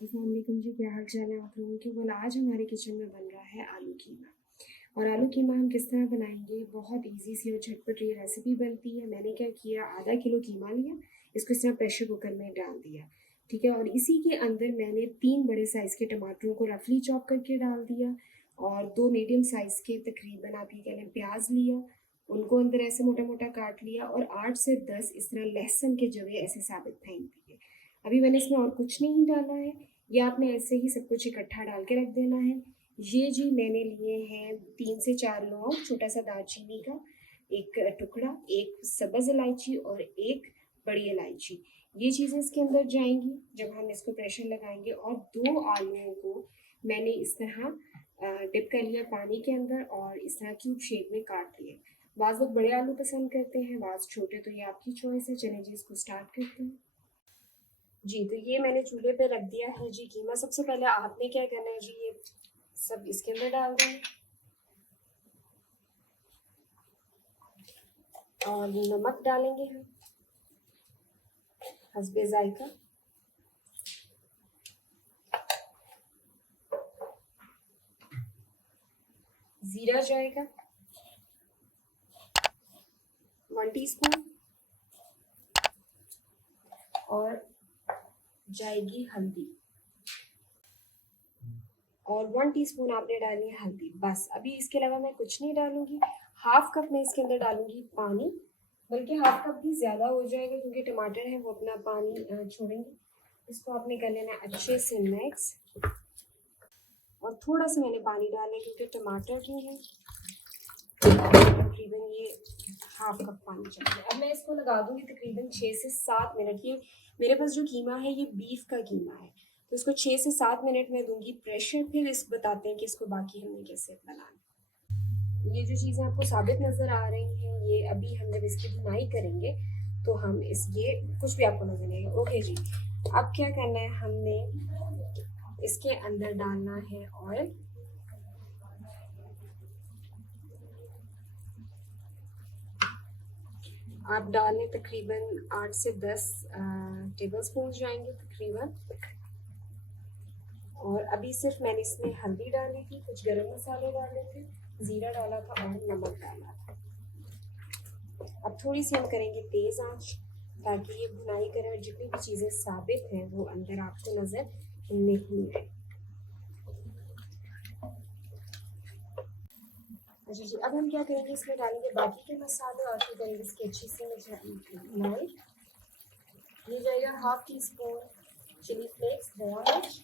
अस्सलाम वालेकुम जी, क्या हाल चाल है आप लोगों के। बोला आज हमारे किचन में बन रहा है आलू कीमा। और आलू कीमा हम किस तरह बनाएंगे, बहुत इजी सी और झटपट ये रेसिपी बनती है। मैंने क्या किया, आधा किलो कीमा लिया, इसको इस तरह प्रेशर कुकर में डाल दिया। ठीक है, और इसी के अंदर मैंने 3 बड़े साइज़ के टमाटरों को रफली चॉप करके डाल दिया, और 2 मीडियम साइज़ के तकरीबन आप ये कह लें प्याज लिया, उनको अंदर ऐसे मोटा मोटा काट लिया, और 8 से 10 इस तरह लहसुन के जवे ऐसे साबित फेंक दिए। अभी मैंने इसमें और कुछ नहीं डाला है, ये आपने ऐसे ही सब कुछ इकट्ठा डाल के रख देना है। ये जी मैंने लिए हैं 3 से 4 लौंग, छोटा सा दालचीनी का एक टुकड़ा, एक सब्ज़ इलायची और एक बड़ी इलायची। ये चीज़ें इसके अंदर जाएंगी जब हम इसको प्रेशर लगाएंगे। और 2 आलूओं को मैंने इस तरह डिप कर लिया पानी के अंदर और इस तरह क्यूब शेप में काट लिए। बाज़ लोग बड़े आलू पसंद करते हैं, बाज़ छोटे, तो ये आपकी चॉइस है। चलें जी, इसको स्टार्ट करते हैं। जी, तो ये मैंने चूल्हे पे रख दिया है जी कीमा। सबसे पहले आपने क्या करना है जी, ये सब इसके अंदर डाल दें और नमक डालेंगे हम हस्बे जायका। जीरा जाएगा 1 टीस्पून, और जाएगी हल्दी, और 1 टीस्पून आपने डालनी है हल्दी, बस। अभी इसके अलावा मैं कुछ नहीं डालूंगी। हाफ कप मैं इसके अंदर डालूंगी पानी, बल्कि हाफ कप भी ज़्यादा हो जाएगा क्योंकि टमाटर है वो अपना पानी छोड़ेंगे। इसको आपने कर लेना अच्छे से मिक्स, और थोड़ा सा मैंने पानी डाला क्योंकि टमाटर जो है तकरीबन ये हाफ कप पानी चाहिए। अब मैं इसको लगा दूंगी तकरीबन 6 से 7 मिनट। ये मेरे पास जो कीमा है ये बीफ का कीमा है, तो इसको 6 से 7 मिनट में दूंगी प्रेशर। फिर इस बताते हैं कि इसको बाकी हमने कैसे बनाना। ये जो चीज़ें आपको साबित नज़र आ रही हैं, ये अभी हम जब इसकी बुनाई करेंगे तो हम इस ये कुछ भी आपको नजर नहीं आएगा। ओके जी, अब क्या करना है, हमने इसके अंदर डालना है ऑयल। आप डालें तकरीबन 8 से 10 टेबल स्पून जाएंगे तकरीबन। और अभी सिर्फ मैंने इसमें हल्दी डाली थी, कुछ गरम मसाले डाले थे, ज़ीरा डाला था और नमक डाला था। अब थोड़ी सी हम करेंगे तेज़ आंच ताकि ये भुनाई करें और जितनी भी चीज़ें साबित हैं वो अंदर आपको नज़र नहीं आए। अच्छा जी, अब हम क्या करेंगे, इसमें डालेंगे बाकी के मसाले और फिर करेंगे इसकी अच्छी सी भुनाई। ये जाएगा 1/2 टीस्पून चिली फ्लेक्स हरा मिर्च,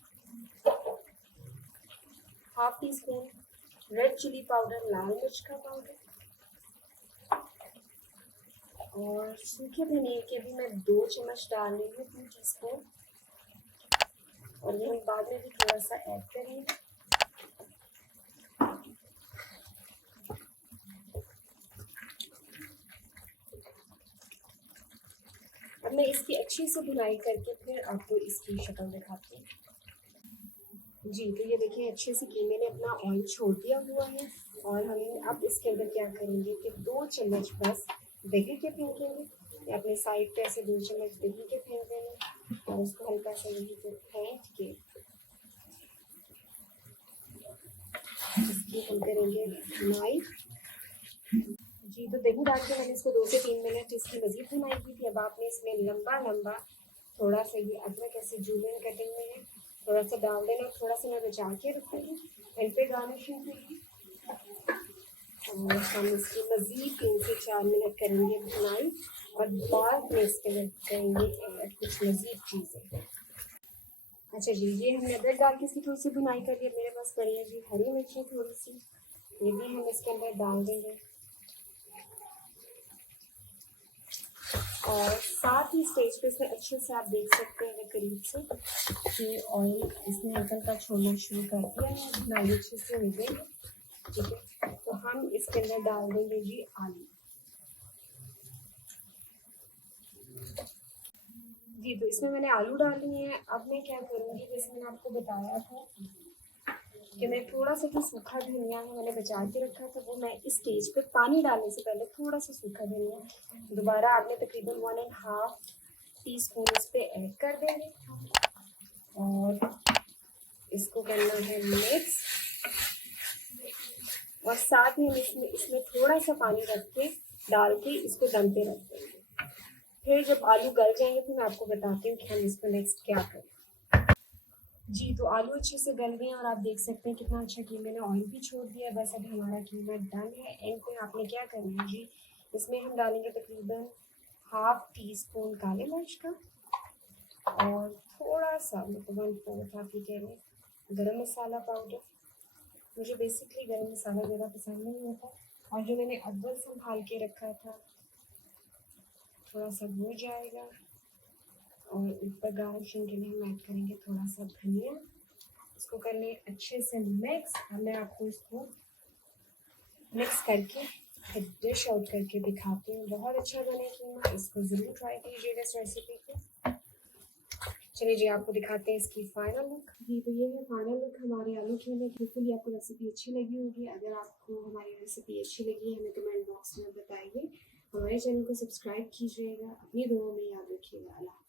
1/2 टीस्पून रेड चिली पाउडर लाल मिर्च का पाउडर, और सूखे धनिए के भी मैं 2 चम्मच डाल रही हूँ, 2 टीस्पून। और ये हम बाद में भी थोड़ा सा ऐड करेंगे। अब मैं इसकी अच्छी से भुनाई करके फिर आपको इसकी शक्ल दिखाती हूँ। जी, तो ये देखिए अच्छे से कीमे ने अपना ऑयल छोड़ दिया हुआ है, और हम अब इसके अंदर क्या करेंगे कि 2 चम्मच बस दही के फेंकेंगे। अपने साइड पे ऐसे 2 चम्मच दही के फेंक देंगे, और उसको हल्का सा दही को फेंट के इसकी हम करेंगे भुनाई। जी, तो दही डाल के मैंने इसको 2 से 3 मिनट इसकी मज़ीद भुनाई की थी। अब आपने इसमें लंबा लंबा थोड़ा सा ये अदरक ऐसे जूलियन कटिंग में है, थोड़ा सा डाल देना, थोड़ा सा मैं बचा के रखूँगी एंड पे गार्निशिंग के लिए। और हम इसकी मज़ीद 3 से 4 मिनट करेंगे भुनाई, और बाद में इसके अंदर करेंगे ऐड कुछ मज़ीद चीज़ें। अच्छा जी, ये हमने अदरक डाल के इसकी थोड़ी सी भुनाई कर ली। मेरे पास पड़ी है जी हरी मिर्ची थोड़ी सी, ये भी हम इसके अंदर डाल देंगे। और साथ ही स्टेज पे इसमें अच्छे से आप देख सकते हैं करीब से कि ऑयल इसने हल्का हल्का छोड़ना शुरू कर दिया है, भुनाई अच्छे से हो गई है। ठीक है, तो हम इसके अंदर डाल देंगे जी आलू। जी, तो इसमें मैंने आलू डाल दिए हैं। अब मैं क्या करूँगी, जैसे मैंने आपको बताया था कि मैं थोड़ा सा जो सूखा धनिया है मैंने बचा के रखा था, वो मैं इस स्टेज पे पानी डालने से पहले थोड़ा सा सूखा धनिया दोबारा आपने तकरीबन 1.5 टीस्पून इस पे ऐड कर देंगे। और इसको करना है मिक्स, और साथ में इसमें थोड़ा सा पानी रख के डाल के इसको दम पे रख देंगे। फिर जब आलू गल जाएंगे तो मैं आपको बताती हूँ कि हम इसको नेक्स्ट क्या करें। जी, तो आलू अच्छे से गल गए हैं और आप देख सकते हैं कितना अच्छा कीमे ने ऑयल भी छोड़ दिया। बस अभी हमारा कीमा डन है। एंड पे आपने क्या करना है जी, इसमें हम डालेंगे तकरीबन हाफ टी स्पून काले मिर्च का, और थोड़ा सा मतलब 1/4 आप ये कह लें गरम मसाला पाउडर। मुझे बेसिकली गरम मसाला ज़्यादा पसंद नहीं होता। और जो मैंने अदरक संभाल के रखा था थोड़ा सा वो जाएगा, और ऊपर गार्निशिंग के लिए हम ऐड करेंगे थोड़ा सा धनिया। इसको कर लें अच्छे से मिक्स। अब मैं आपको इसको मिक्स करके फिर डिश आउट करके दिखाती हूँ। बहुत अच्छा बने कीमा, इसको ज़रूर ट्राई कीजिएगा इस रेसिपी को। चलिए जी, आपको दिखाते हैं इसकी फाइनल लुक। जी, तो ये है फाइनल लुक हमारे आलू कीमे। होपफुली आपको रेसिपी अच्छी लगी होगी। अगर आपको हमारी रेसिपी अच्छी लगी है हमें कमेंट बॉक्स में बताइए। हमारे चैनल को सब्सक्राइब कीजिएगा। अपनी दुआओं में याद रखिएगा। अल्लाह।